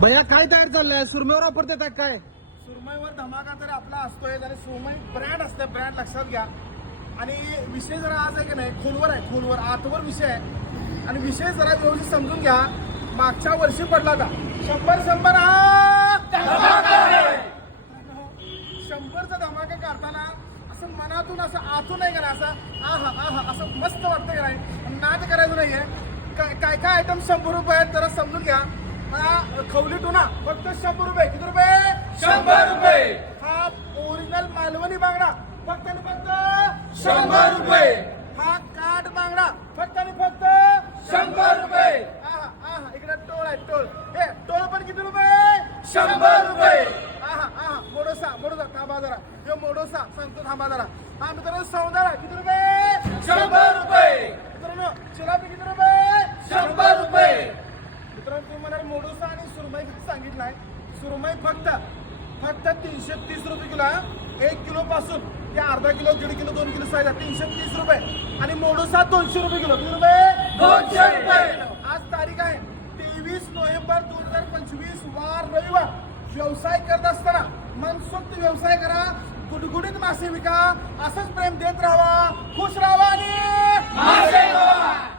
भैया काय तयार चाललंय? सुरमेवर वापर देतात काय? सुरमईवर धमाका तर आपला असतोय आणि सुरमई ब्रँड असते, ब्रँड लक्षात घ्या. आणि विषय जरा आज आहे की नाही, खोलवर आहे, खोलवर आतवर विषय आहे. आणि विषय जरा व्यवस्थित समजून घ्या. मागच्या वर्षी पडला का 100 हा धमाका आहे. 100चा धमाका काढताना असं मनातून असं आतून नाही करा, असं आहा आहा असं मस्त वाटतं की नाही. नाद करायचं नाहीये. काय काय आयटम 100 रुपये आहेत जरा समजून घ्या. मला खवली टुना फक्त 100 रुपये. किती रुपये? 100 रुपये. हा ओरिजिनल मालवणी बांगडा फक्त आणि फक्त 100 रुपये. हा काठ बांगडा फक्त आणि फक्त 100 रुपये. आहा आहा इकडे टोळ आहे, टोळ. हे टोळ पण किती रुपये? 100 रुपये. आहा आहा मोडोसा मोडोसा थांबा जरा. हे मोडोसा सांगतो थांबा जरा. हा मित्रांनो सौंदर्य किती रुपये? 100 रुपये. मित्रांनो चिलापी किती रुपये? 100 रुपये. मित्रांनो तुम्ही म्हणाल मोडोसा आणि सुरमई किती सांगितलाय. सुरमई फक्त 330 रुपये किलो आहे. 1 किलो पासून ते अर्धा किलो, 1.5 किलो, 2 किलो साईज आहे 330 रुपये. आणि मोडोसा 200 रुपये किलो. किती रुपये? 200 रुपये. आज तारीख आहे 23 नोव्हेंबर 2025 वार रविवार. व्यवसाय करत असताना मनसोक्त व्यवसाय करा, गुडगुडीत मासे विका, असंच प्रेम देत राहावा, खुश राहावा आणि मासे खावा.